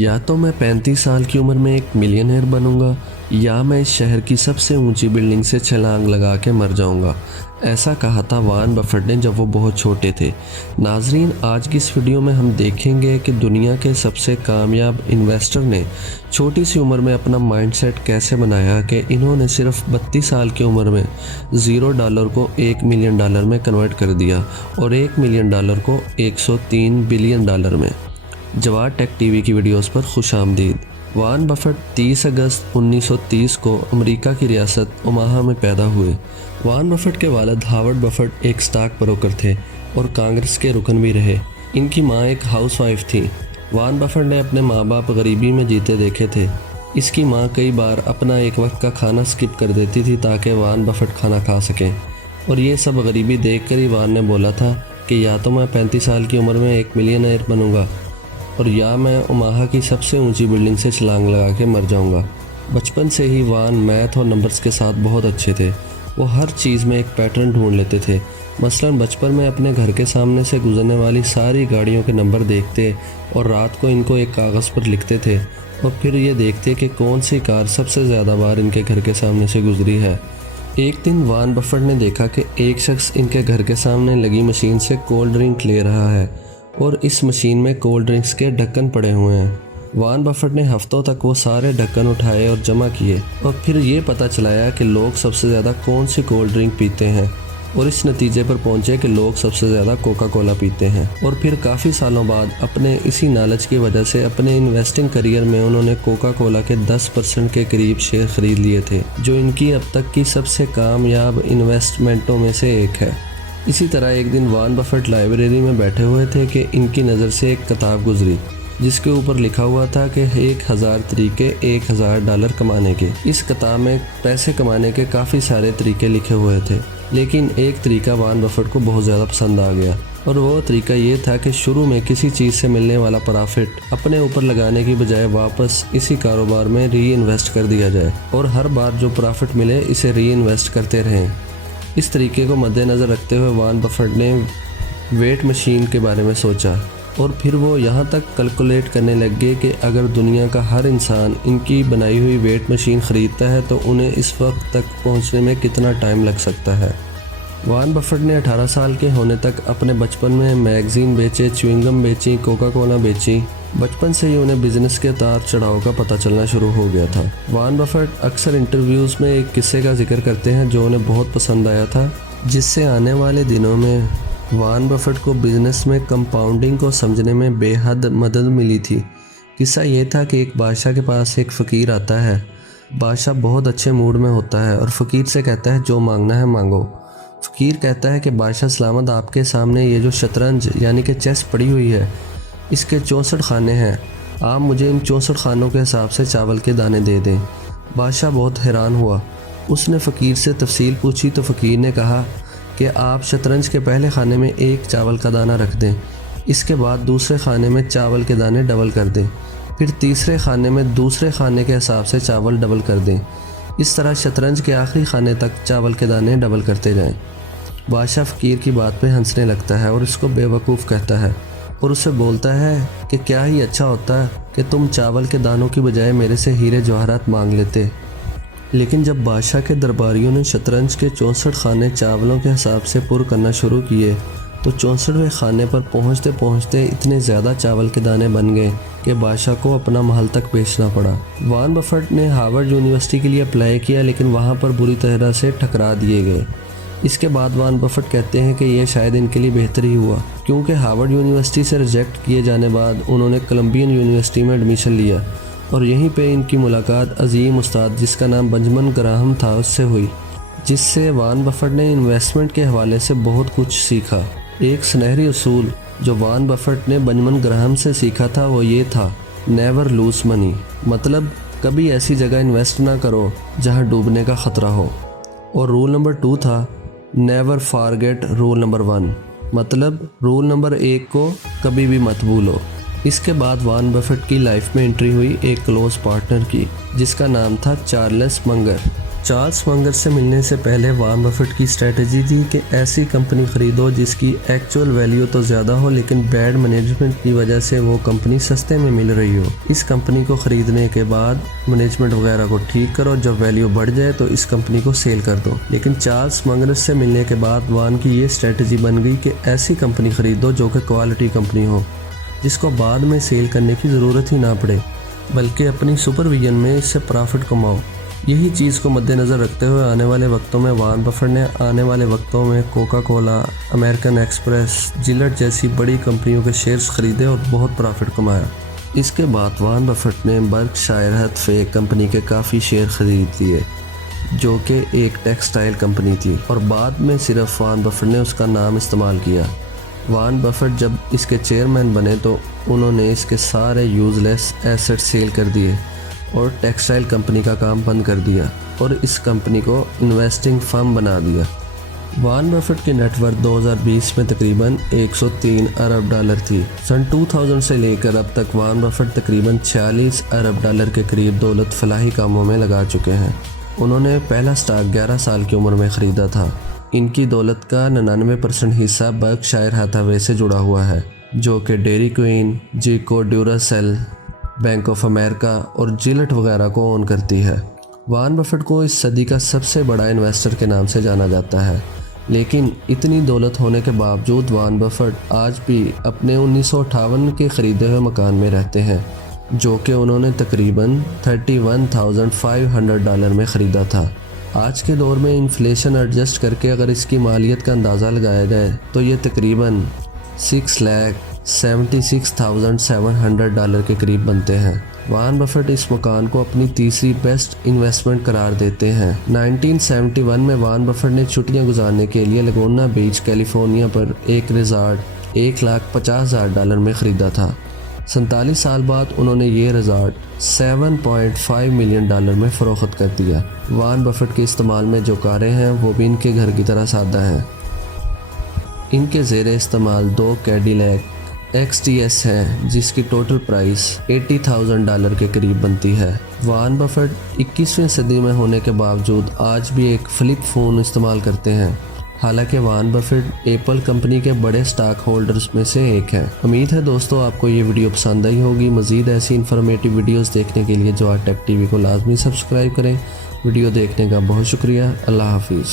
या तो मैं 35 साल की उम्र में एक मिलियनेयर बनूंगा या मैं इस शहर की सबसे ऊंची बिल्डिंग से छलांग लगा के मर जाऊंगा। ऐसा कहा था वॉरेन बफेट ने जब वो बहुत छोटे थे। नाजरीन, आज की इस वीडियो में हम देखेंगे कि दुनिया के सबसे कामयाब इन्वेस्टर ने छोटी सी उम्र में अपना माइंडसेट कैसे बनाया कि इन्होंने सिर्फ 32 साल की उम्र में $0 को $1 मिलियन में कन्वर्ट कर दिया और $1 मिलियन को $103 बिलियन में। जवाद टेक टीवी की वीडियोस पर खुशामदीद। वॉरेन बफेट 30 अगस्त 1930 को अमेरिका की रियासत ओमाहा में पैदा हुए। वॉरेन बफेट के वालिद हावर्ड बफेट एक स्टॉक ब्रोकर थे और कांग्रेस के रुकन भी रहे। इनकी मां एक हाउसवाइफ थी। वॉरेन बफेट ने अपने माँ बाप गरीबी में जीते देखे थे। इसकी मां कई बार अपना एक वक्त का खाना स्किप कर देती थी ताकि वॉरेन बफेट खाना खा सकें, और ये सब गरीबी देखकर ही वॉरेन ने बोला था कि या तो मैं 35 साल की उम्र में एक मिलियनेयर बनूंगा और या मैं ओमाहा की सबसे ऊंची बिल्डिंग से छलांग लगा के मर जाऊंगा। बचपन से ही वॉरेन मैथ और नंबर्स के साथ बहुत अच्छे थे। वो हर चीज़ में एक पैटर्न ढूंढ लेते थे। मसलन बचपन में अपने घर के सामने से गुजरने वाली सारी गाड़ियों के नंबर देखते और रात को इनको एक कागज़ पर लिखते थे और फिर ये देखते कि कौन सी कार सबसे ज़्यादा बार इनके घर के सामने से गुजरी है। एक दिन वॉरेन बफेट ने देखा कि एक शख्स इनके घर के सामने लगी मशीन से कोल्ड ड्रिंक ले रहा है और इस मशीन में कोल्ड ड्रिंक्स के ढक्कन पड़े हुए हैं। वॉरेन बफेट ने हफ्तों तक वो सारे ढक्कन उठाए और जमा किए और फिर ये पता चलाया कि लोग सबसे ज़्यादा कौन सी कोल्ड ड्रिंक पीते हैं और इस नतीजे पर पहुंचे कि लोग सबसे ज़्यादा कोका कोला पीते हैं। और फिर काफ़ी सालों बाद अपने इसी लालच की वजह से अपने इन्वेस्टिंग करियर में उन्होंने कोका कोला के 10% के करीब शेयर ख़रीद लिए थे, जो इनकी अब तक की सबसे कामयाब इन्वेस्टमेंटों में से एक है। इसी तरह एक दिन वॉरेन बफेट लाइब्रेरी में बैठे हुए थे कि इनकी नज़र से एक किताब गुजरी जिसके ऊपर लिखा हुआ था कि 1000 तरीके $1000 कमाने के। इस किताब में पैसे कमाने के काफ़ी सारे तरीके लिखे हुए थे, लेकिन एक तरीका वॉरेन बफेट को बहुत ज़्यादा पसंद आ गया और वो तरीका ये था कि शुरू में किसी चीज़ से मिलने वाला प्रॉफिट अपने ऊपर लगाने की बजाय वापस इसी कारोबार में री इन्वेस्ट कर दिया जाए और हर बार जो प्रॉफिट मिले इसे री इन्वेस्ट करते रहें। इस तरीके को मद्देनज़र रखते हुए वॉरेन बफेट ने वेट मशीन के बारे में सोचा और फिर वो यहाँ तक कैलकुलेट करने लग गए कि अगर दुनिया का हर इंसान इनकी बनाई हुई वेट मशीन ख़रीदता है तो उन्हें इस वक्त तक पहुँचने में कितना टाइम लग सकता है। वॉरेन बफेट ने 18 साल के होने तक अपने बचपन में मैगज़ीन बेचे, च्युइंगम बेची, कोका कोला बेची। बचपन से ही उन्हें बिजनेस के उतार चढ़ाव का पता चलना शुरू हो गया था। वॉरेन बफेट अक्सर इंटरव्यूज़ में एक किस्से का जिक्र करते हैं जो उन्हें बहुत पसंद आया था, जिससे आने वाले दिनों में वॉरेन बफेट को बिजनेस में कंपाउंडिंग को समझने में बेहद मदद मिली थी। किस्सा ये था कि एक बादशाह के पास एक फ़कीर आता है। बादशाह बहुत अच्छे मूड में होता है और फ़कीर से कहता है जो मांगना है मांगो। फ़कीर कहता है कि बादशाह सलामत, आपके सामने ये जो शतरंज यानी कि चेस पड़ी हुई है इसके 64 खाने हैं, आप मुझे इन 64 खानों के हिसाब से चावल के दाने दे दें। बादशाह बहुत हैरान हुआ। उसने फ़कीर से तफसील पूछी तो फ़कीर ने कहा कि आप शतरंज के पहले खाने में एक चावल का दाना रख दें, इसके बाद दूसरे खाने में चावल के दाने डबल कर दें, फिर तीसरे खाने में दूसरे खाने के हिसाब से चावल डबल कर दें। इस तरह शतरंज के आखिरी खाने तक चावल के दाने डबल करते जाएं। बादशाह फ़कीर की बात पे हंसने लगता है और इसको बेवकूफ़ कहता है और उससे बोलता है कि क्या ही अच्छा होता कि तुम चावल के दानों की बजाय मेरे से हीरे जवाहरात मांग लेते। लेकिन जब बादशाह के दरबारियों ने शतरंज के 64 खाने चावलों के हिसाब से पुर करना शुरू किए तो 64वें खाने पर पहुंचते पहुंचते इतने ज़्यादा चावल के दाने बन गए कि बादशाह को अपना महल तक बेचना पड़ा। वॉरेन बफेट ने हार्वर्ड यूनिवर्सिटी के लिए अप्लाई किया, लेकिन वहां पर बुरी तरह से ठकरा दिए गए। इसके बाद वॉरेन बफेट कहते हैं कि यह शायद इनके लिए बेहतर ही हुआ, क्योंकि हार्वर्ड यूनिवर्सिटी से रिजेक्ट किए जाने बाद उन्होंने कोलंबियन यूनिवर्सिटी में एडमिशन लिया और यहीं पे इनकी मुलाकात अजीम उस्ताद जिसका नाम बेंजामिन ग्राहम था उससे हुई, जिससे वॉरेन बफेट ने इन्वेस्टमेंट के हवाले से बहुत कुछ सीखा। एक सुनहरी उसूल जो वॉरेन बफेट ने बेंजामिन ग्राहम से सीखा था वो ये था, नेवर लूज मनी, मतलब कभी ऐसी जगह इन्वेस्ट ना करो जहाँ डूबने का ख़तरा हो। और रूल नंबर 2 था, नेवर फॉरगेट रूल नंबर 1, मतलब रूल नंबर 1 को कभी भी मत भूलो। इसके बाद वॉरेन बफेट की लाइफ में एंट्री हुई एक क्लोज पार्टनर की जिसका नाम था चार्ल्स मंगर। चार्ल्स मगर से मिलने से पहले वॉरेन बफेट की स्ट्रेटजी थी कि ऐसी कंपनी खरीदो जिसकी एक्चुअल वैल्यू तो ज़्यादा हो लेकिन बैड मैनेजमेंट की वजह से वो कंपनी सस्ते में मिल रही हो। इस कंपनी को ख़रीदने के बाद मैनेजमेंट वगैरह को ठीक करो, जब वैल्यू बढ़ जाए तो इस कंपनी को सेल कर दो। लेकिन चार्ल्स मगर से मिलने के बाद वॉरेन की ये स्ट्रेटजी बन गई कि ऐसी कंपनी खरीदो जो कि क्वालिटी कंपनी हो, जिसको बाद में सेल करने की ज़रूरत ही ना पड़े, बल्कि अपनी सुपरविजन में इससे प्रॉफिट कमाओ। यही चीज़ को मद्देनज़र रखते हुए आने वाले वक्तों में वॉरेन बफेट ने आने वाले वक्तों में Coca Cola, American express, Gillette जैसी बड़ी कंपनियों के शेयर्स खरीदे और बहुत प्रॉफिट कमाया। इसके बाद वॉरेन बफेट ने बर्कशायर हैथवे कंपनी के काफ़ी शेयर खरीद लिए, जो कि एक टेक्सटाइल कंपनी थी, और बाद में सिर्फ वॉरेन बफेट ने उसका नाम इस्तेमाल किया। वॉरेन बफेट जब इसके चेयरमैन बने तो उन्होंने इसके सारे यूज़लेस एसेट सेल कर दिए और टेक्सटाइल कंपनी का काम बंद कर दिया और इस कंपनी को इन्वेस्टिंग फर्म बना दिया। वॉरेन बफेट की नेटवर्थ 2020 में तकरीबन 103 अरब डॉलर थी। सन 2000 से लेकर अब तक वॉरेन बफेट तकरीबन 46 अरब डॉलर के करीब दौलत फलाही कामों में लगा चुके हैं। उन्होंने पहला स्टॉक 11 साल की उम्र में ख़रीदा था। इनकी दौलत का 99% हिस्सा बर्कशायर हैथवे से जुड़ा हुआ है, जो कि डेयरी क्वीन, जीको, ड्यूरासेल, बैंक ऑफ अमेरिका और जिलेट वगैरह को ओन करती है। वॉरेन बफेट को इस सदी का सबसे बड़ा इन्वेस्टर के नाम से जाना जाता है, लेकिन इतनी दौलत होने के बावजूद वॉरेन बफेट आज भी अपने 1958 के ख़रीदे हुए मकान में रहते हैं, जो कि उन्होंने तकरीबन $31,500 में ख़रीदा था। आज के दौर में इन्फ्लेशन एडजस्ट करके अगर इसकी मालियत का अंदाज़ा लगाया जाए तो ये तकरीबन $6,76,700 के करीब बनते हैं। वॉरेन बफेट इस मकान को अपनी तीसरी बेस्ट इन्वेस्टमेंट करार देते हैं। 1971 में वॉरेन बफेट ने छुट्टियां गुजारने के लिए लगोना बीच, कैलिफोर्निया पर एक रिजॉर्ट $1,50,000 में ख़रीदा था। 47 साल बाद उन्होंने ये रिजॉर्ट $7.5 मिलियन में फ़रोख्त कर दिया। वॉरेन बफेट के इस्तेमाल में जो कारें हैं वो भी इनके घर की तरह सादा हैं। इनके ज़ेरे इस्तेमाल 2 कैडिलैक XTS हैं, जिसकी टोटल प्राइस $80,000 के करीब बनती है। वॉरेन बफेट 21वीं सदी में होने के बावजूद आज भी एक फ्लिप फ़ोन इस्तेमाल करते हैं। हालांकि वॉरेन बफेट एप्पल कंपनी के बड़े स्टॉक होल्डर्स में से एक है। उम्मीद है दोस्तों आपको ये वीडियो पसंद आई होगी। मज़ीद ऐसी इन्फॉर्मेटिव वीडियोस देखने के लिए जो टेक टीवी को लाजमी सब्सक्राइब करें। वीडियो देखने का बहुत शुक्रिया। अल्लाह हाफिज़।